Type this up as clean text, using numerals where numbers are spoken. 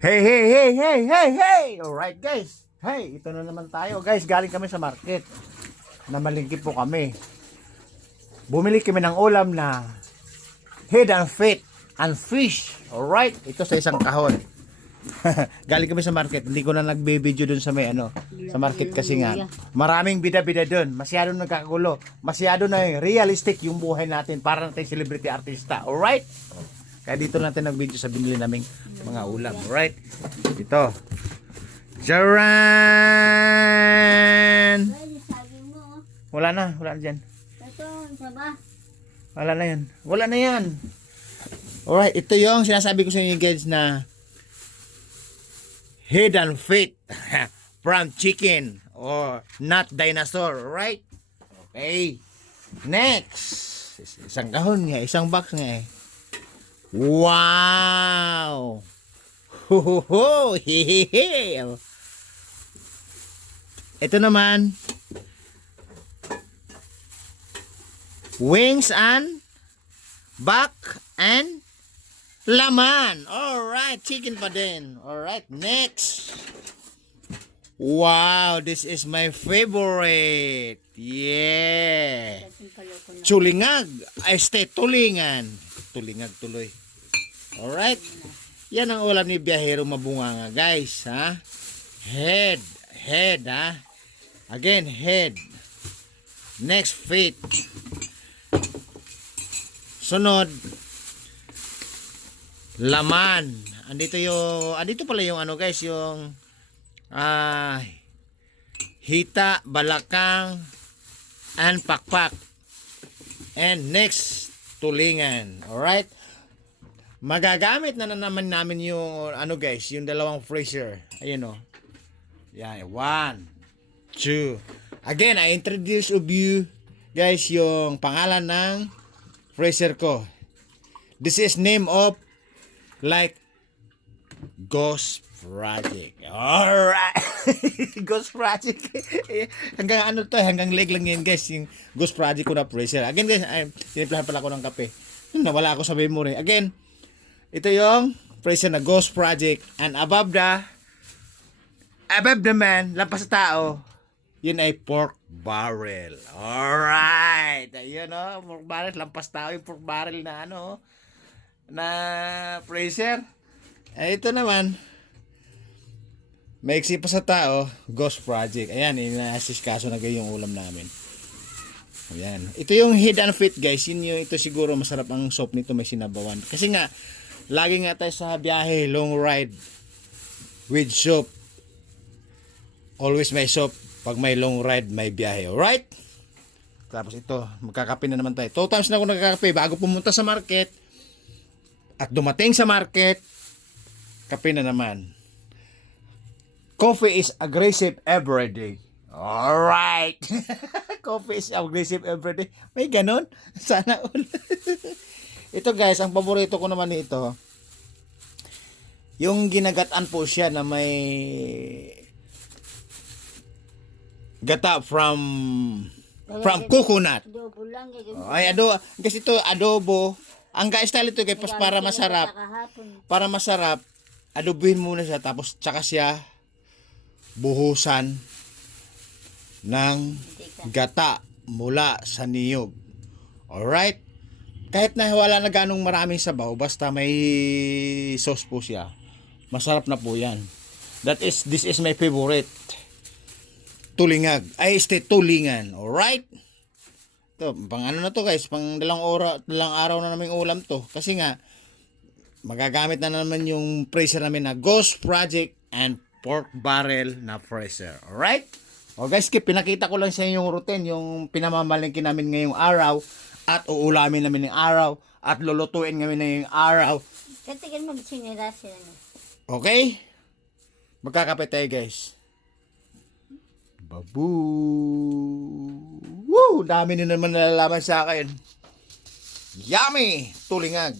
Hey, hey, hey, hey, hey, hey! Alright guys. Hey, ito na naman tayo. Guys, galing kami sa market. Namalingki po kami. Bumili kami ng ulam na head and feet and fish. Alright, ito sa isang kahon. Galing kami sa market. Hindi ko na nagbe-video dun sa may sa market kasi nga maraming bida-bida dun. Masyado nagkakagulo. Masyado na realistic yung buhay natin para natin celebrity artista. Alright? Kaya dito natin nag-video sa binili naming mga ulam. Alright? Ito. Jaran! Wala na dyan. Wala na yan. Wala na yan. Alright, ito yung sinasabi ko sa inyo guys na head and feet from chicken or not dinosaur. Alright? Okay. Next. Isang kahon nga, isang box nga eh. Wow! Ho ho ho! Hehehe! Ito naman wings and back and laman. Alright, chicken pa din. Alright, next. Wow, this is my favorite. Yeah. Tulingag. Tulingan. Tulingag tuloy. Alright. Yan ang ulam ni Biyahero Mabunganga, guys, ha? Head, ha? Again, head. Next, feet. Sunod, laman. Andito pala yung guys, yung hita, balakang, and pakpak. And next, tulingan. Alright? Magagamit na naman namin yung guys, yung dalawang freezer. Ayun o. Yan, 1, 2. Again, I introduce of you guys yung pangalan ng freezer ko. This is name of like Ghost Project. Alright. Ghost Project. Hanggang hanggang leg lang yan guys, yung Ghost Project ko na freezer. Again guys, tiniplahan pala ko ng kape. Nawala ako sa memory. Again, ito yung freezer na Ghost Project, and above the man, lampas sa tao, yun ay pork barrel. Alright. Ayun pork barrel, lampas tao yung pork barrel na na freezer. Ito naman, maiksi pa sa tao, Ghost Project. Ayan, ina-assist na yung ulam namin. Ayan. Ito yung head and feet guys. Ito siguro masarap ang soup nito, may sinabawan. Kasi nga, lagi nga tayo sa biyahe, long ride with soup. Always may soup. Pag may long ride, may biyahe. Alright? Tapos ito, magkakape na naman tayo. 2 times na ako nagkakape bago pumunta sa market. At dumating sa market, kape na naman. Coffee is aggressive every day. Alright. Coffee is aggressive every day. May ganon? Sana all. Ito guys, ang paborito ko naman nito, yung ginagataan po siya na may gata from coconut. Ay, kasi ito adobo. Ang style ito guys, para masarap. Para masarap, adobuhin muna siya tapos tsaka siya buhusan ng gata mula sa niyog. Alright? Kahit na wala na ganong maraming sabaw, basta may sauce po siya, masarap na po yan. This is my favorite. Tulingag. Tulingan. Alright? Ito, pang na to guys, pang dalang araw na naming ulam to. Kasi nga, magagamit na naman yung freezer namin na Ghost Project and pork barrel na freezer. Alright? O guys, pinakita ko lang sa inyo yung routine, yung pinamamalingkin namin ngayong araw, at uulamin namin ng araw, at lulutuin namin ngayong araw. Katigan mo sinira sila niya. Okay? Magkakape tayo guys. Babu! Woo! Dami na naman nalalaman sa akin. Yummy! Tulingag!